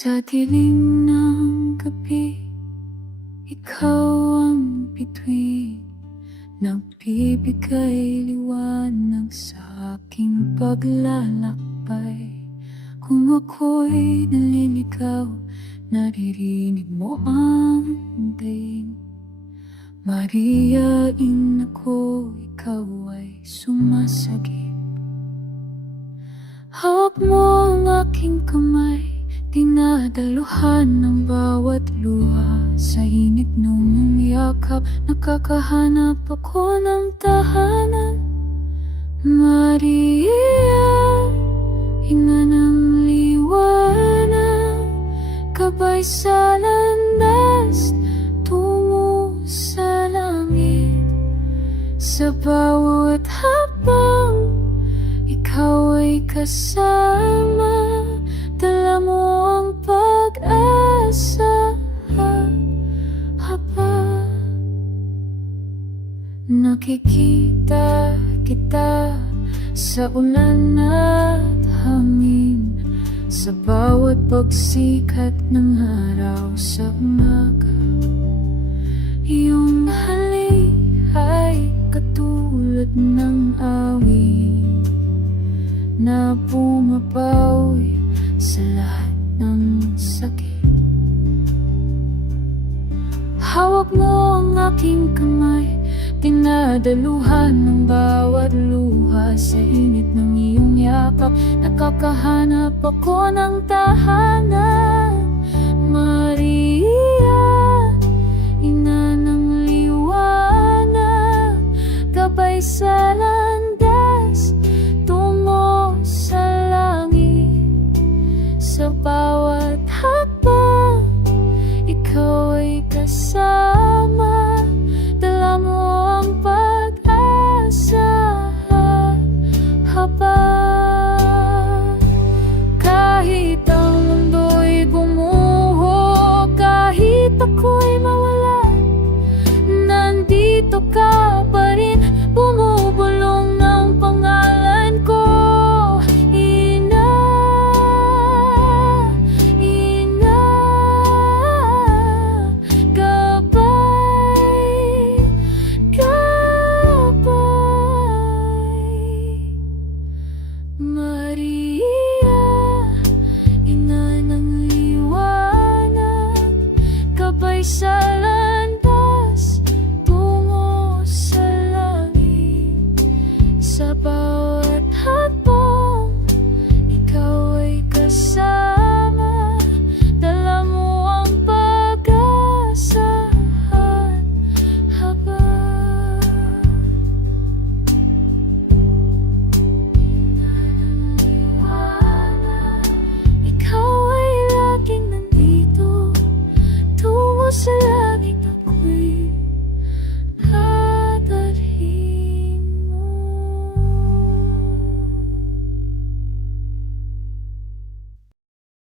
Sa dilim ng gabi, ikaw ang bituin, nagbibigay liwanag sa aking paglalakbay. Kung ako'y naliligaw, naririnig mo ang daing. Mariyain ako, ikaw ay sumasagip. Hawak mo ang aking kamay, dinadaluhan ng bawat luha. Sa init ng yakap, nakakahanap ako ng tahanan. Maria, ina ng liwanag, gabay sa landas tungo sa langit. Sa bawat habang ikaw ay kasama, dala mo ang pag-asa. Habang nakikita kita sa ulan at hangin, sa bawat pagsikat ng araw sa umaga, iyong halik ay katulad ng awit na bumabawi sa lahat ng sakit. Hawak mo ang aking kamay, dinadaluhan ng bawat luha. Sa init ng iyong yakap, nakakahanap ako ng tahanan. Maria, ina ng liwanag, gabay sa landas tungo sa langit. Sa bawat habang ikaw ay kasama, dala mo ang pag-asa. Habang kahit ang mundo'y gumuho, kahit ako'y mawala, nandito ka pa rin, bumubulong ng pangalan ko. Maria, ina ng liwanag, gabay sa